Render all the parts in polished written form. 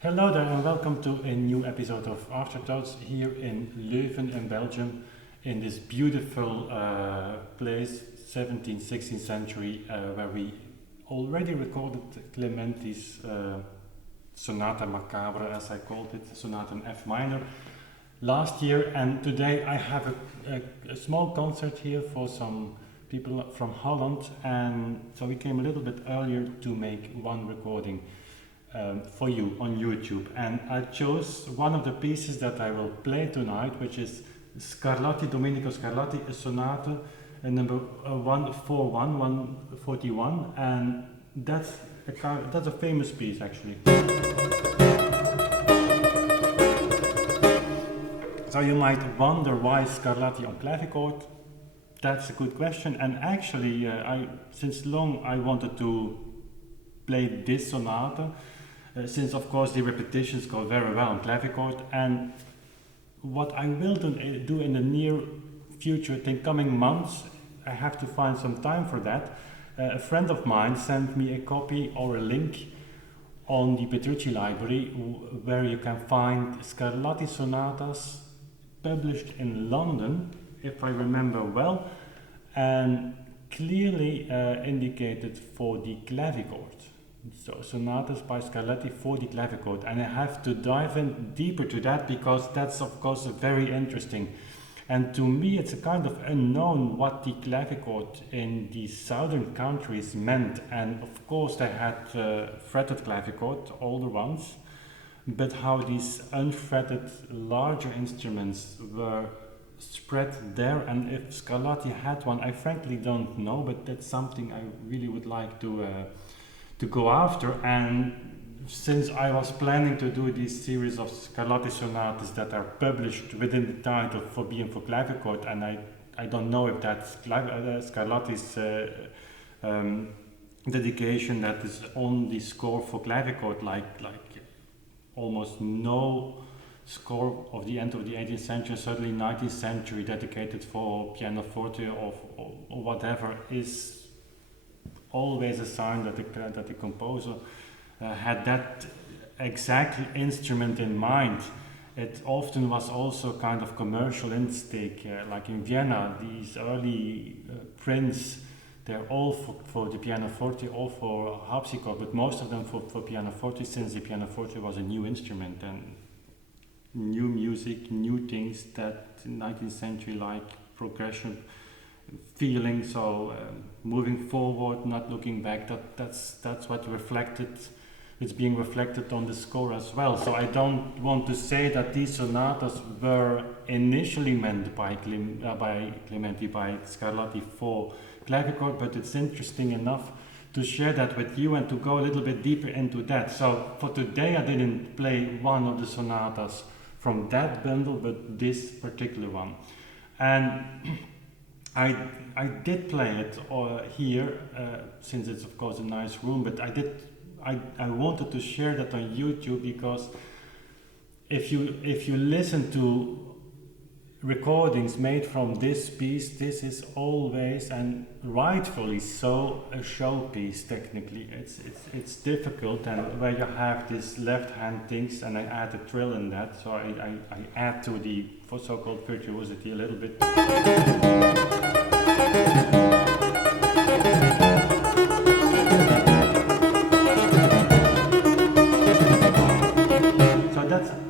Hello there and welcome to a new episode of Afterthoughts here in Leuven in Belgium in this beautiful place, 17th, 16th century, where we already recorded Clementi's Sonata Macabre, as I called it, Sonata in F minor, last year, and today I have a small concert here for some people from Holland, and so we came a little bit earlier to make one recording for you on YouTube, and I chose one of the pieces that I will play tonight, which is Domenico Scarlatti, a sonata, number 141, 141, and that's a famous piece actually. So you might wonder why Scarlatti on Clavichord. That's a good question, and actually, since long I wanted to play this sonata. Since of course the repetitions go very well on Clavichord, and what I will do in the near future, in coming months, I have to find some time for that. A friend of mine sent me a copy or a link on the Petrucci library where you can find Scarlatti sonatas published in London, if I remember well, and clearly indicated for the Clavichord. So sonatas by Scarlatti for the Clavichord, and I have to dive in deeper to that because that's of course very interesting, and to me it's a kind of unknown what the Clavichord in the southern countries meant, and of course they had fretted Clavichord, older ones, but how these unfretted larger instruments were spread there, and if Scarlatti had one, I frankly don't know, but that's something I really would like to go after. And since I was planning to do this series of Scarlatti sonatas that are published within the title for Clavichord, and I don't know if that's Scarlatti's dedication that is on the score for Clavichord, like almost no score of the end of the 18th century, certainly 19th century, dedicated for pianoforte or whatever, is always a sign that the composer had that exact instrument in mind. It often was also kind of commercial instinct, like in Vienna, these early prints, they're all for the pianoforte, all for harpsichord, but most of them for pianoforte, since the pianoforte was a new instrument and new music, new things that 19th century like progression, feeling, so moving forward, not looking back, that's what it's being reflected on the score as well. So I don't want to say that these sonatas were initially meant by Scarlatti for Clavichord, but it's interesting enough to share that with you and to go a little bit deeper into that. So for today I didn't play one of the sonatas from that bundle, but this particular one, and I did play it here, since it's of course a nice room, but I wanted to share that on YouTube because if you listen to recordings made from this piece, this is always, and rightfully so, a showpiece. Technically it's difficult, and where you have this left hand things, and I add a trill in that, so I add to the so-called virtuosity a little bit.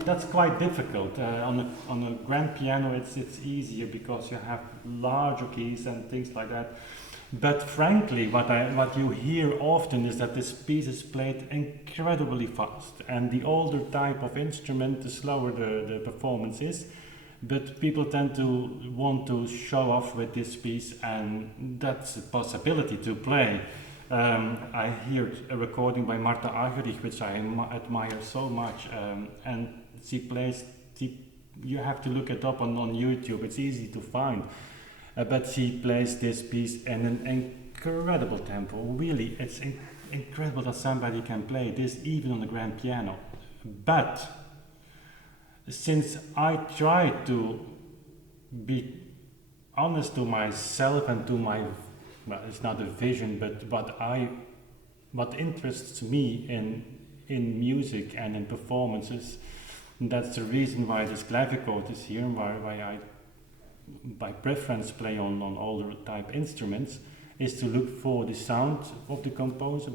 That's quite difficult. On a grand piano it's easier because you have larger keys and things like that. But frankly, what you hear often is that this piece is played incredibly fast, and the older type of instrument, the slower the performance is. But people tend to want to show off with this piece, and that's a possibility to play. I hear a recording by Marta Argerich, which I admire so much, and she plays, you have to look it up on YouTube, it's easy to find, but she plays this piece in an incredible tempo. Really, it's incredible that somebody can play this even on the grand piano. But since I try to be honest to myself and to my, well, it's not a vision, but what interests me in in music and in performances. And that's the reason why this clavichord is here, and why I, by preference, play on older type instruments, is to look for the sound of the composer,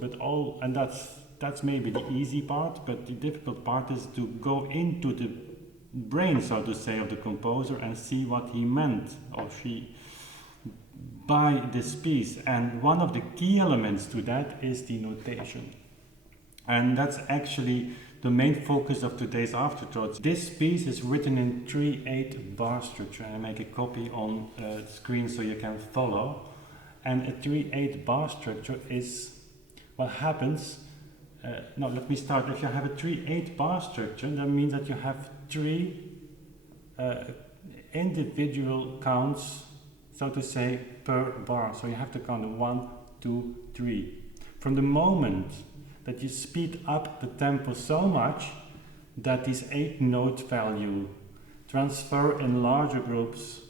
and that's maybe the easy part, but the difficult part is to go into the brain, so to say, of the composer and see what he meant or she by this piece. And one of the key elements to that is the notation. And that's actually the main focus of today's Afterthoughts. This piece is written in 3/8 bar structure, and I make a copy on the screen so you can follow. And a 3/8 bar structure is what happens. No, let me start. If you have a 3/8 bar structure, that means that you have 3 individual counts, so to say, per bar. So you have to count 1, 2, 3. From the moment that you speed up the tempo so much that these 8 note value transfer in larger groups,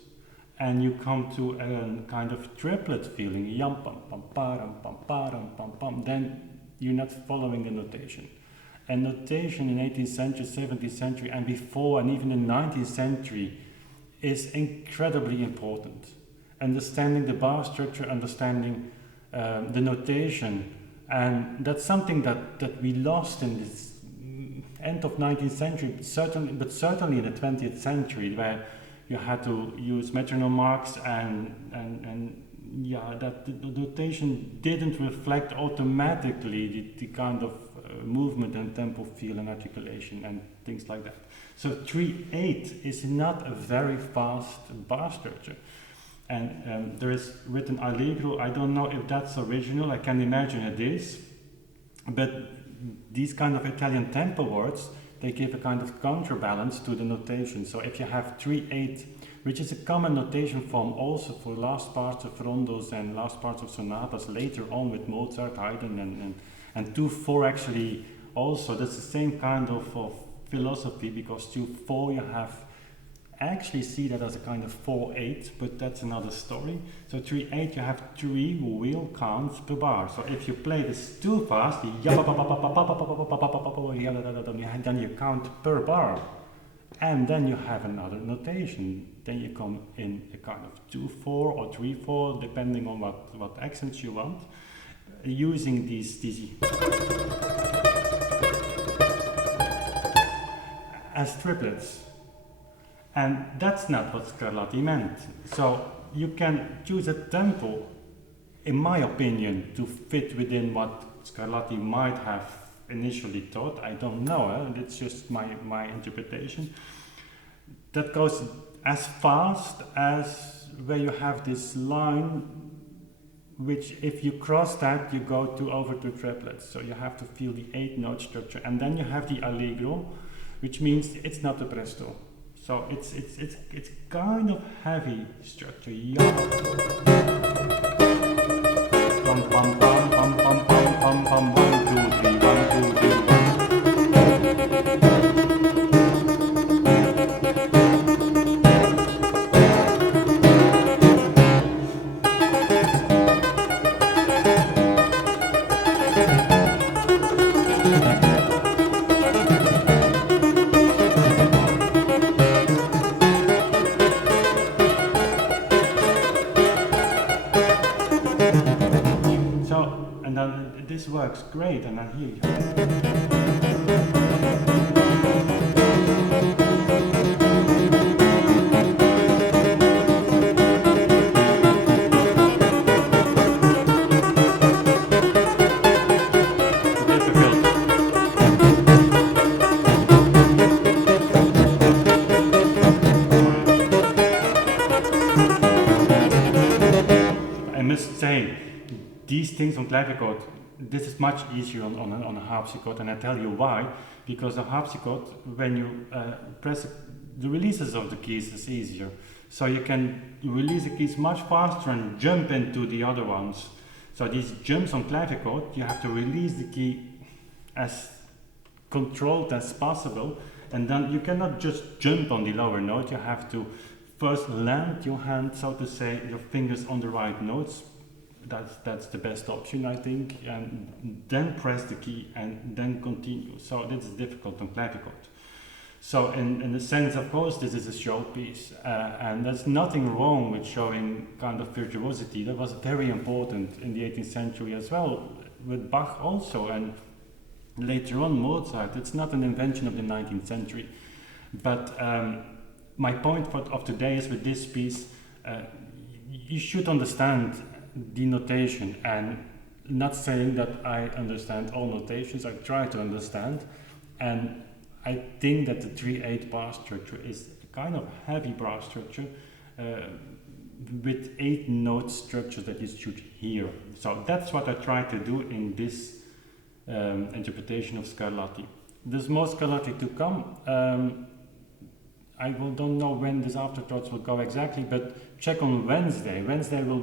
and you come to a kind of triplet feeling, yam pam pam param pam param pam pam, then you're not following the notation. And notation in 18th century, 17th century, and before, and even in 19th century, is incredibly important. Understanding the bar structure, understanding the notation, and that's something that we lost in this end of 19th century, but certainly in the 20th century, where you had to use metronome marks and yeah, that the notation didn't reflect automatically the kind of movement and tempo feel and articulation and things like that. So 3/8 is not a very fast bar structure. And there is written allegro. I don't know if that's original. I can imagine it is. But these kind of Italian tempo words, they give a kind of counterbalance to the notation. So if you have 3/8, which is a common notation form also for last parts of rondos and last parts of sonatas later on with Mozart, Haydn, and 2/4 actually also. That's the same kind of philosophy, because 2/4 you have actually see that as a kind of 4/8, but that's another story. So 3/8 you have 3 wheel counts per bar. So if you play this too fast, then you count per bar, and then you have another notation. Then you come in a kind of 2/4 or 3/4, depending on what accents you want, using these as triplets. And that's not what Scarlatti meant. So you can choose a tempo, in my opinion, to fit within what Scarlatti might have initially thought. I don't know, it's just my interpretation. That goes as fast as where you have this line, which if you cross that, you go over to triplets. So you have to feel the 8 note structure. And then you have the allegro, which means it's not a presto. So it's kind of heavy structure. Pam pam pam pam pam pam pam pam 1 2 3 1 2 3 1. This works great, and then here you have I must say, these things on Clavichord, this is much easier on a harpsichord, and I tell you why. Because a harpsichord, when you press the releases of the keys is easier. So you can release the keys much faster and jump into the other ones. So these jumps on Clavichord, you have to release the key as controlled as possible, and then you cannot just jump on the lower note. You have to first land your hand, so to say, your fingers on the right notes, that's the best option, I think, and then press the key and then continue. So this is difficult on Clavichord. So in the sense, of course, this is a showpiece, and there's nothing wrong with showing kind of virtuosity. That was very important in the 18th century as well, with Bach also, and later on Mozart. It's not an invention of the 19th century. But my point of today is with this piece, you should understand the notation, and not saying that I understand all notations. I try to understand, and I think that the 3/8 bar structure is a kind of heavy bar structure with 8 note structures that you should hear. So that's what I try to do in this interpretation of Scarlatti. There's more Scarlatti to come. Don't know when this Afterthoughts will go exactly, but check on Wednesday. Wednesday will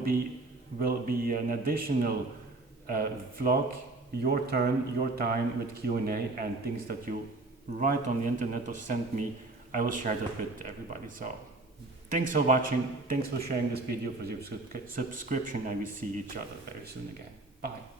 be an additional vlog, your turn, your time, with Q&A and things that you write on the internet or send me. I will share that with everybody. So thanks for watching, thanks for sharing this video, for your subscription, and we see each other very soon again. Bye.